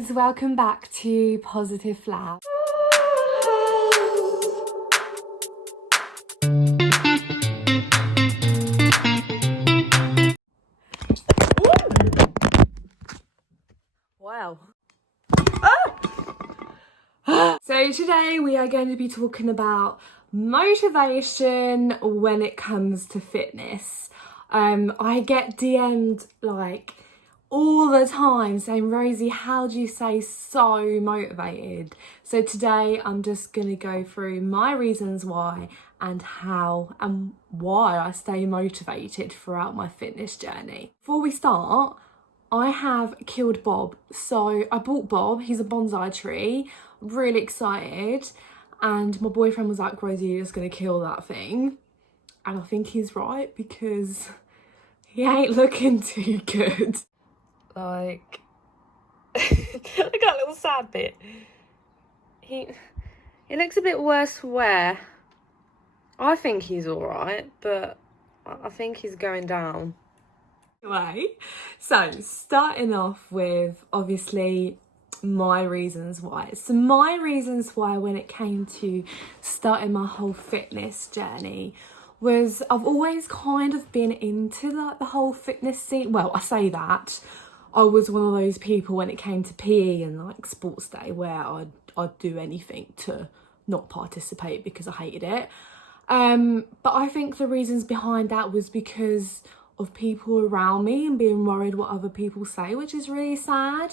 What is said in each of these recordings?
guys, welcome back to Positiveflab. Wow. So today we are going to be talking about motivation when it comes to fitness. I get DM'd like all the time saying, Rosie, how do you stay so motivated? So today I'm just going to go through my reasons why and how and why I stay motivated throughout my fitness journey. Before we start, I have killed Bob. So I bought Bob, he's a bonsai tree, really excited. And my boyfriend was like, Rosie, you're just gonna kill that thing. And I think he's right because he ain't looking too good. Like, look at that little sad bit. He looks a bit worse for wear. I think he's all right, but I think he's going down. Anyway, so starting off with obviously my reasons why. So my reasons why when it came to starting my whole fitness journey was I've always kind of been into like the whole fitness scene. Well, I say that. I was one of those people when it came to PE and like sports day where I'd do anything to not participate because I hated it. But I think the reasons behind that was because of people around me and being worried what other people say, which is really sad.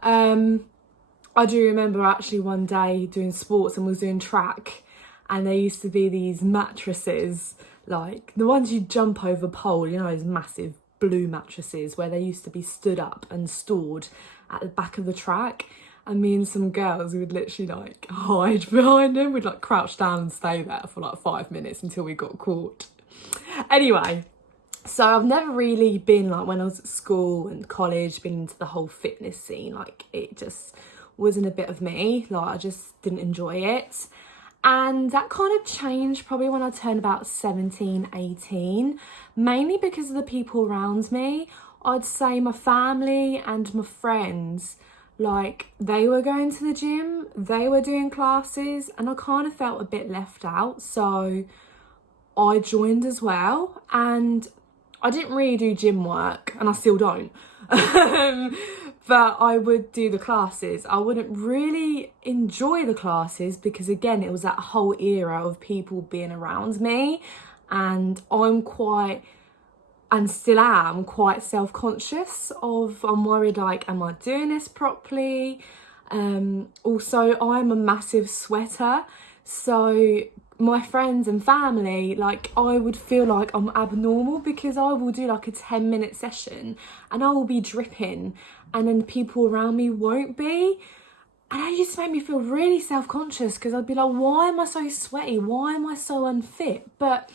I do remember actually one day doing sports and was doing track, and there used to be these mattresses, like the ones you jump over pole, you know, those massive blue mattresses where they used to be stood up and stored at the back of the track. And me and some girls would literally like hide behind them. We'd like crouch down and stay there for like 5 minutes until we got caught. Anyway, so I've never really been like, when I was at school and college, been into the whole fitness scene. Like it just wasn't a bit of me. Like I just didn't enjoy it. And that kind of changed probably when I turned about 17, 18, mainly because of the people around me. I'd say my family and my friends, like they were going to the gym, they were doing classes, and I kind of felt a bit left out. So I joined as well, and I didn't really do gym work, and I still don't. But I would do the classes. I wouldn't really enjoy the classes because, again, it was that whole era of people being around me. And I'm quite, and still am, quite self-conscious of, I'm worried, like, am I doing this properly? Also, I'm a massive sweater. So my friends and family, like I would feel like I'm abnormal because I will do like a 10-minute session and I will be dripping and then the people around me won't be. And it used to make me feel really self-conscious because I'd be like, why am I so sweaty? Why am I so unfit? But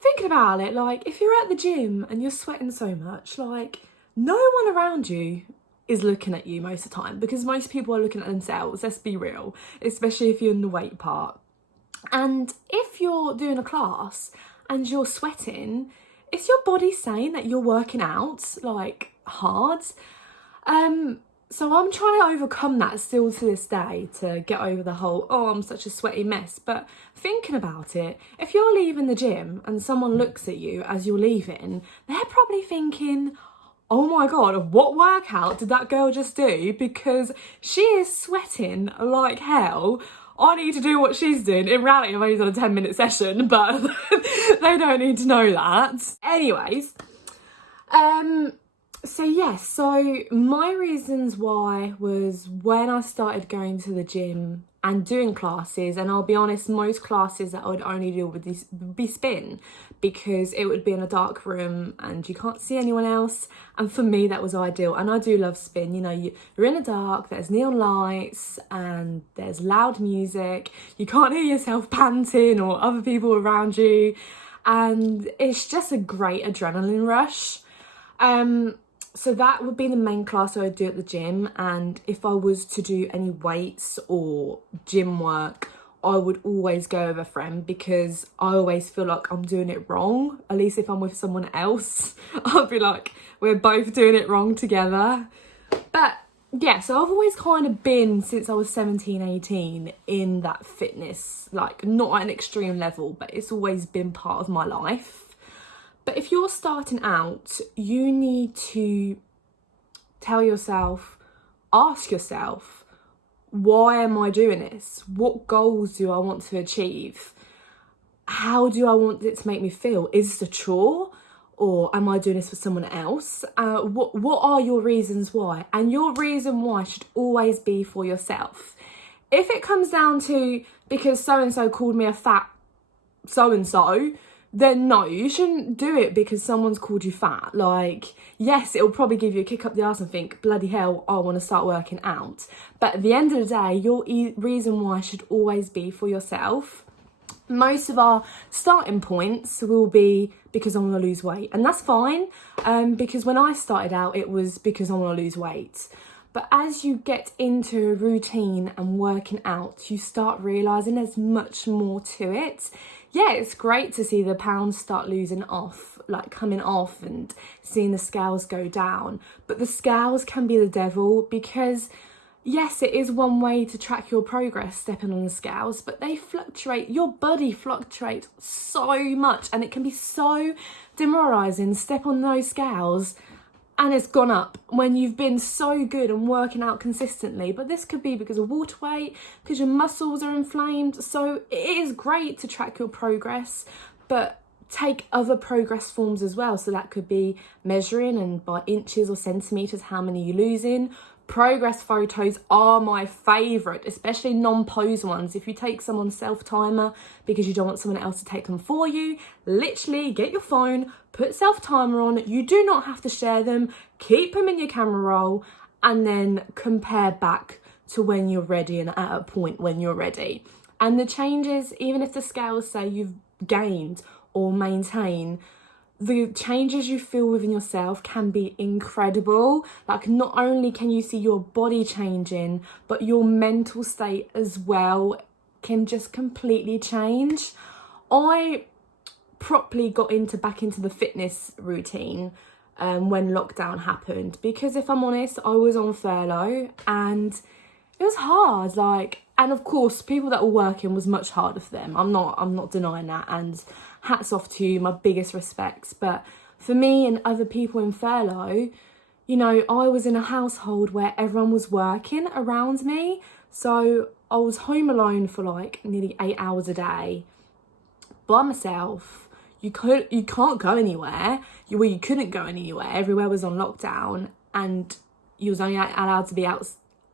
thinking about it, like if you're at the gym and you're sweating so much, like no one around you is looking at you most of the time because most people are looking at themselves, let's be real, especially if you're in the weight part. And if you're doing a class and you're sweating, is your body saying that you're working out like hard? So I'm trying to overcome that still to this day to get over the whole, oh, I'm such a sweaty mess. But thinking about it, if you're leaving the gym and someone looks at you as you're leaving, they're probably thinking, oh my God, what workout did that girl just do? Because she is sweating like hell. I need to do what she's doing. In reality, I've only done a 10-minute session, but they don't need to know that. Anyways, so yes, so my reasons why was when I started going to the gym and doing classes, and I'll be honest, most classes that I would only do would be spin because it would be in a dark room and you can't see anyone else, and for me that was ideal. And I do love spin, you know, you're in the dark, there's neon lights and there's loud music, you can't hear yourself panting or other people around you, and it's just a great adrenaline rush. So that would be the main class I would do at the gym, and if I was to do any weights or gym work, I would always go with a friend because I always feel like I'm doing it wrong. At least if I'm with someone else, I'll be like, we're both doing it wrong together. But yeah, so I've always kind of been, since I was 17, 18, in that fitness, like not at an extreme level, but it's always been part of my life. But if you're starting out, you need to tell yourself, ask yourself, why am I doing this? What goals do I want to achieve? How do I want it to make me feel? Is this a chore? Or am I doing this for someone else? What are your reasons why? And your reason why should always be for yourself. If it comes down to because so-and-so called me a fat so-and-so, then no, you shouldn't do it because someone's called you fat. Like, yes, it'll probably give you a kick up the arse and think, bloody hell, I want to start working out. But at the end of the day, your reason why should always be for yourself. Most of our starting points will be because I want to lose weight, and that's fine, because when I started out it was because I want to lose weight. But as you get into a routine and working out, you start realising there's much more to it. Yeah, it's great to see the pounds start losing off, like coming off, and seeing the scales go down, but the scales can be the devil, because yes, it is one way to track your progress, stepping on the scales, but they fluctuate. Your body fluctuates so much, and it can be so demoralising. Step on those scales and it's gone up when you've been so good and working out consistently. But this could be because of water weight, because your muscles are inflamed. So it is great to track your progress, but take other progress forms as well. So that could be measuring, and by inches or centimetres, how many you're losing. Progress photos are my favourite, especially non-pose ones. If you take someone's self-timer because you don't want someone else to take them for you, literally get your phone, put self-timer on. You do not have to share them. Keep them in your camera roll, and then compare back to when you're ready and at a point when you're ready. And the changes, even if the scales say you've gained or maintained, the changes you feel within yourself can be incredible. Like, not only can you see your body changing, but your mental state as well can just completely change. I properly got back into the fitness routine when lockdown happened, because if I'm honest, I was on furlough and it was hard. And of course, people that were working was much harder for them. I'm not denying that, and hats off to you, my biggest respects. But for me and other people in furlough, you know, I was in a household where everyone was working around me. So I was home alone for like nearly 8 hours a day by myself. You can't go anywhere. You couldn't go anywhere. Everywhere was on lockdown, and you was only allowed to be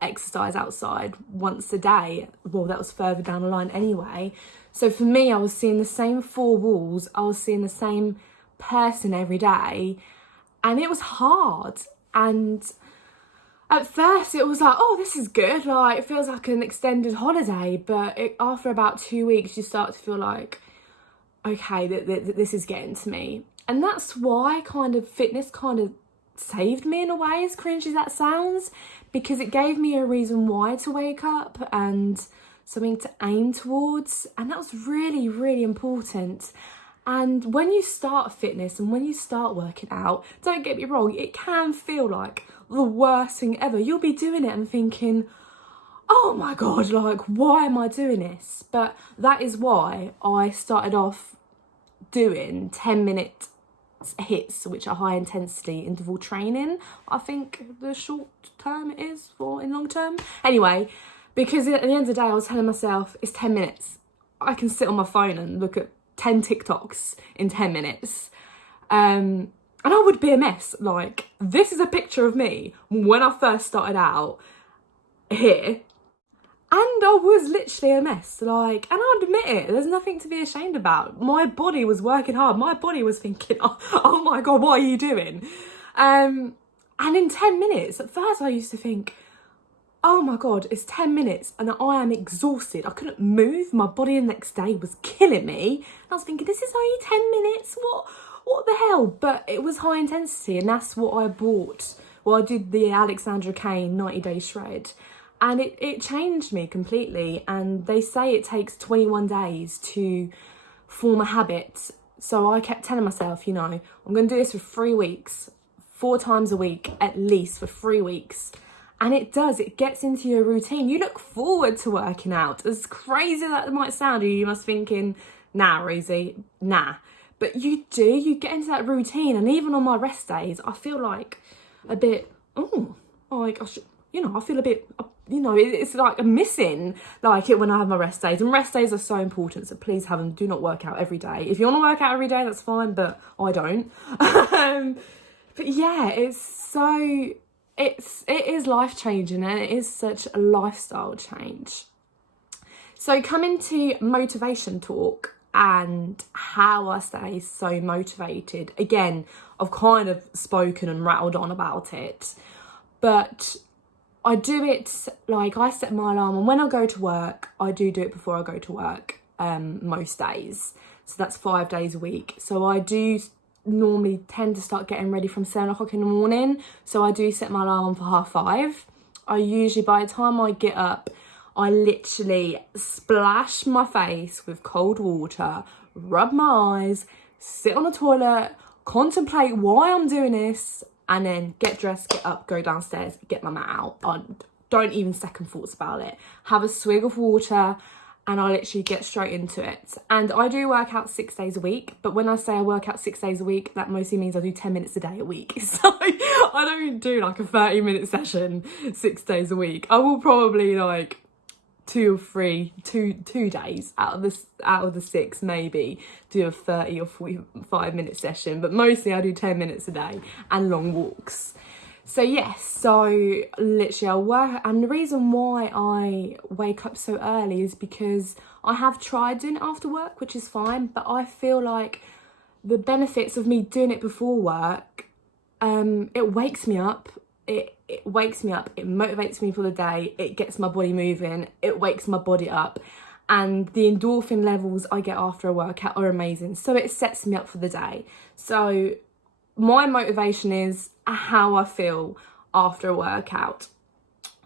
exercise outside once a day. Well, that was further down the line anyway. So for me, I was seeing the same four walls. I was seeing the same person every day, and it was hard. And at first it was like, oh, this is good. Like, it feels like an extended holiday. But after about 2 weeks, you start to feel like, okay, this is getting to me. And that's why fitness kind of saved me in a way, as cringy as that sounds, because it gave me a reason why to wake up and something to aim towards. And that was really, really important. And when you start fitness and when you start working out, don't get me wrong, it can feel like the worst thing ever. You'll be doing it and thinking, oh my God, like, why am I doing this? But that is why I started off doing 10-minute hits, which are high intensity interval training. I think the short term it is for in long term. Anyway, because at the end of the day, I was telling myself, it's 10 minutes. I can sit on my phone and look at 10 TikToks in 10 minutes. And I would be a mess. Like, this is a picture of me when I first started out here. And I was literally a mess, like, and I'll admit it, there's nothing to be ashamed about. My body was working hard. My body was thinking, oh my God, what are you doing? And in 10 minutes, at first I used to think, oh my God, it's 10 minutes and I am exhausted. I couldn't move. My body the next day was killing me. And I was thinking, this is only 10 minutes. What the hell? But it was high intensity, and that's what I bought. Well, I did the Alexandra Kane 90-day shred. And it changed me completely. And they say it takes 21 days to form a habit. So I kept telling myself, you know, I'm going to do this for 3 weeks, 4 times a week, at least for 3 weeks. And it does, it gets into your routine. You look forward to working out. As crazy as that might sound, you must thinking, nah, Rosie, nah. But you do, you get into that routine. And even on my rest days, I feel like a bit, like, I feel a bit, it's like I'm missing like it when I have my rest days. And rest days are so important, so please have them. Do not work out every day. If you want to work out every day, that's fine, but I don't. But yeah, it is life-changing, and it is such a lifestyle change. So coming to motivation talk and how I stay so motivated. Again, I've kind of spoken and rattled on about it, but I do it, like, I set my alarm, and when I go to work, I do it before I go to work most days. So that's 5 days a week. So I do normally tend to start getting ready from 7 o'clock in the morning. So I do set my alarm for 5:30. I usually, by the time I get up, I literally splash my face with cold water, rub my eyes, sit on the toilet, contemplate why I'm doing this, and then get dressed, get up, go downstairs, get my mat out. I don't even second thoughts about it. Have a swig of water, and I literally get straight into it. And I do work out 6 days a week, but when I say I work out 6 days a week, that mostly means I do 10 minutes a day a week. So I don't do like a 30-minute session 6 days a week. I will probably like two days out of the 6 maybe do a 30 or 45-minute session, but mostly I do 10 minutes a day and long walks. So yes, so literally I work, and the reason why I wake up so early is because I have tried doing it after work, which is fine, but I feel like the benefits of me doing it before work, it wakes me up. It wakes me up, it motivates me for the day, it gets my body moving, it wakes my body up, and the endorphin levels I get after a workout are amazing. So it sets me up for the day. So my motivation is how I feel after a workout.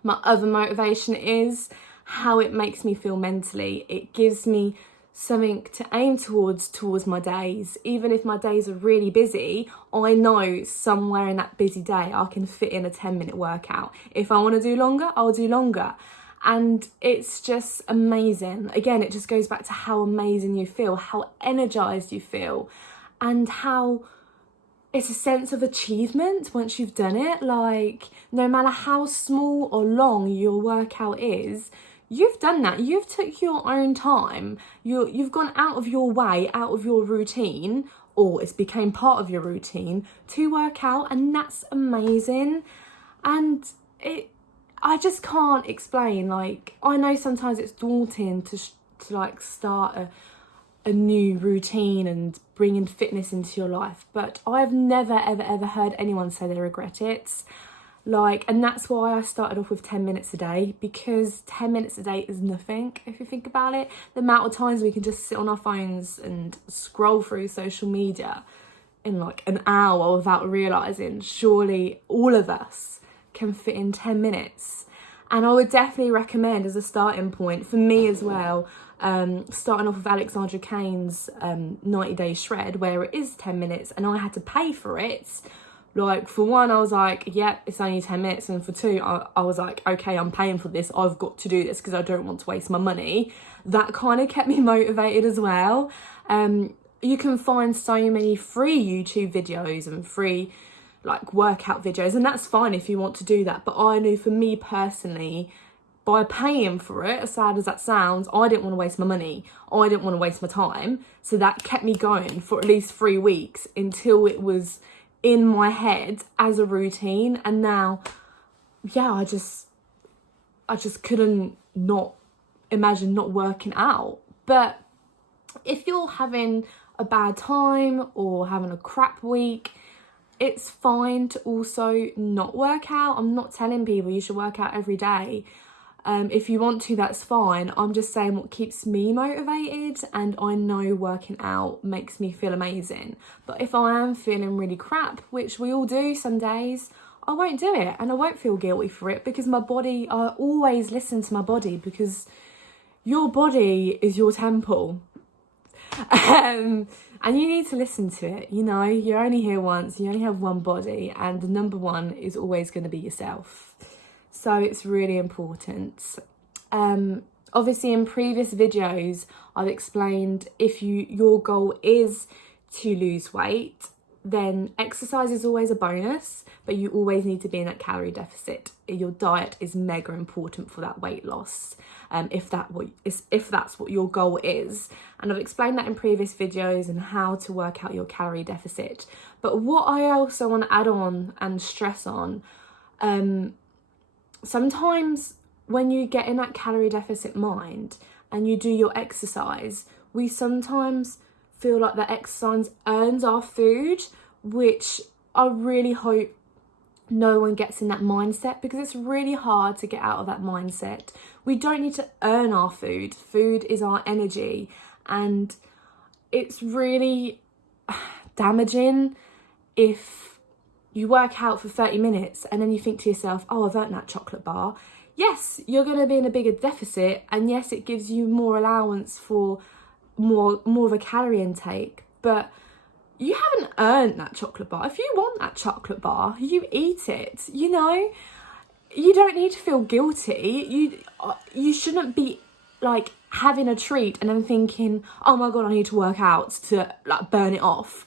My other motivation is how it makes me feel mentally. It gives me something to aim towards my days. Even if my days are really busy, I know somewhere in that busy day I can fit in a 10-minute workout. If I want to do longer, I'll do longer. And it's just amazing. Again, it just goes back to how amazing you feel, how energized you feel, and how it's a sense of achievement once you've done it. Like, no matter how small or long your workout is, you've done that. You've took your own time. You've gone out of your way, out of your routine, or it's became part of your routine to work out, and that's amazing. And I just can't explain. Like, I know sometimes it's daunting to like start a new routine and bringing fitness into your life, but I've never ever heard anyone say they regret it. Like, and that's why I started off with 10 minutes a day, because 10 minutes a day is nothing if you think about it. The amount of times we can just sit on our phones and scroll through social media in like an hour without realising, surely all of us can fit in 10 minutes. And I would definitely recommend, as a starting point for me as well, starting off with Alexandra Kane's 90-day shred, where it is 10 minutes and I had to pay for it. Like, for one, I was like, yep, it's only 10 minutes. And for two, I was like, okay, I'm paying for this. I've got to do this because I don't want to waste my money. That kind of kept me motivated as well. You can find so many free YouTube videos and free like workout videos, and that's fine if you want to do that. But I knew for me personally, by paying for it, as sad as that sounds, I didn't want to waste my money. I didn't want to waste my time. So that kept me going for at least 3 weeks until it was in my head as a routine. And now, yeah, I just couldn't not imagine not working out. But if you're having a bad time or having a crap week, it's fine to also not work out. I'm not telling people you should work out every day. If you want to, that's fine. I'm just saying what keeps me motivated, and I know working out makes me feel amazing. But if I am feeling really crap, which we all do some days, I won't do it, and I won't feel guilty for it, because my body, I always listen to my body, because your body is your temple. And you need to listen to it. You know, you're only here once, you only have one body, and the number one is always going to be yourself. So it's really important. Obviously in previous videos, I've explained if your goal is to lose weight, then exercise is always a bonus, but you always need to be in that calorie deficit. Your diet is mega important for that weight loss, if that's what your goal is. And I've explained that in previous videos and how to work out your calorie deficit. But what I also want to add on and stress on, sometimes when you get in that calorie deficit mind and you do your exercise, we sometimes feel like the exercise earns our food, which I really hope no one gets in that mindset, because it's really hard to get out of that mindset. We don't need to earn our food. Food is our energy, and it's really damaging if you work out for 30 minutes and then you think to yourself, oh, I've earned that chocolate bar. Yes, you're going to be in a bigger deficit, and yes, it gives you more allowance for more of a calorie intake, but you haven't earned that chocolate bar. If you want that chocolate bar, you eat it. You know, you don't need to feel guilty. You shouldn't be like having a treat and then thinking, oh my god, I need to work out to like burn it off.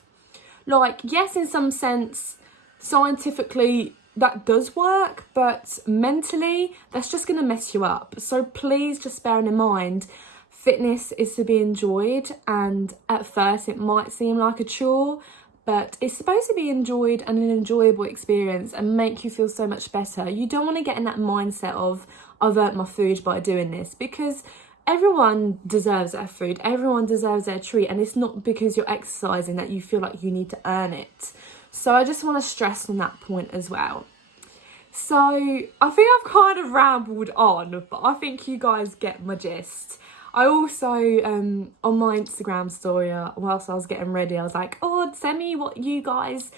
Like, yes, in some sense, scientifically that does work, but mentally that's just going to mess you up. So please just bear in mind, fitness is to be enjoyed, and at first it might seem like a chore, but it's supposed to be enjoyed and an enjoyable experience and make you feel so much better. You don't want to get in that mindset of, I've earned my food by doing this, because everyone deserves their food, everyone deserves their treat, and it's not because you're exercising that you feel like you need to earn it. So I just want to stress on that point as well. So I think I've kind of rambled on, but I think you guys get my gist. I also, on my Instagram story, whilst I was getting ready, I was like, oh, send me what you guys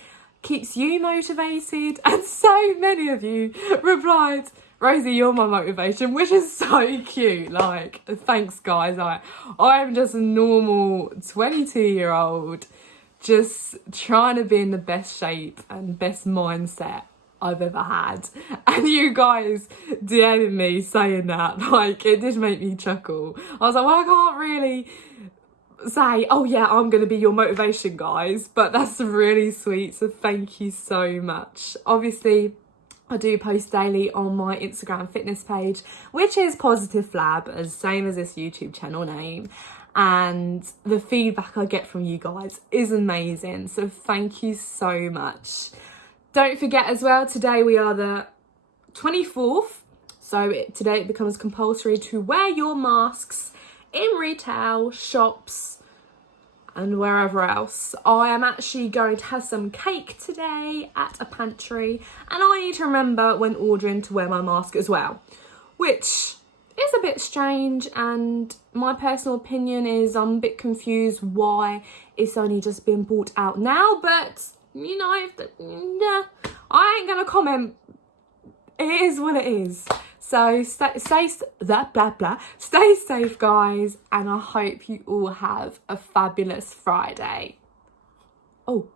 keeps you motivated. And so many of you replied, Rosie, you're my motivation, which is so cute. Like, thanks guys. I'm just a normal 22-year-old just trying to be in the best shape and best mindset I've ever had. And you guys DMing me saying that, like, it did make me chuckle. I was like, well, I can't really say, oh yeah, I'm going to be your motivation, guys, but that's really sweet, so thank you so much. Obviously, I do post daily on my Instagram fitness page, which is Positiveflab, as same as this YouTube channel name. And the feedback I get from you guys is amazing. So thank you so much. Don't forget as well, today we are the 24th. So today it becomes compulsory to wear your masks in retail, shops, and wherever else. I am actually going to have some cake today at a pantry, and I need to remember when ordering to wear my mask as well, which is a bit strange, and my personal opinion is I'm a bit confused why it's only just been brought out now, but you know, I ain't gonna comment. It is what it is. So stay safe, guys, and I hope you all have a fabulous Friday. Oh.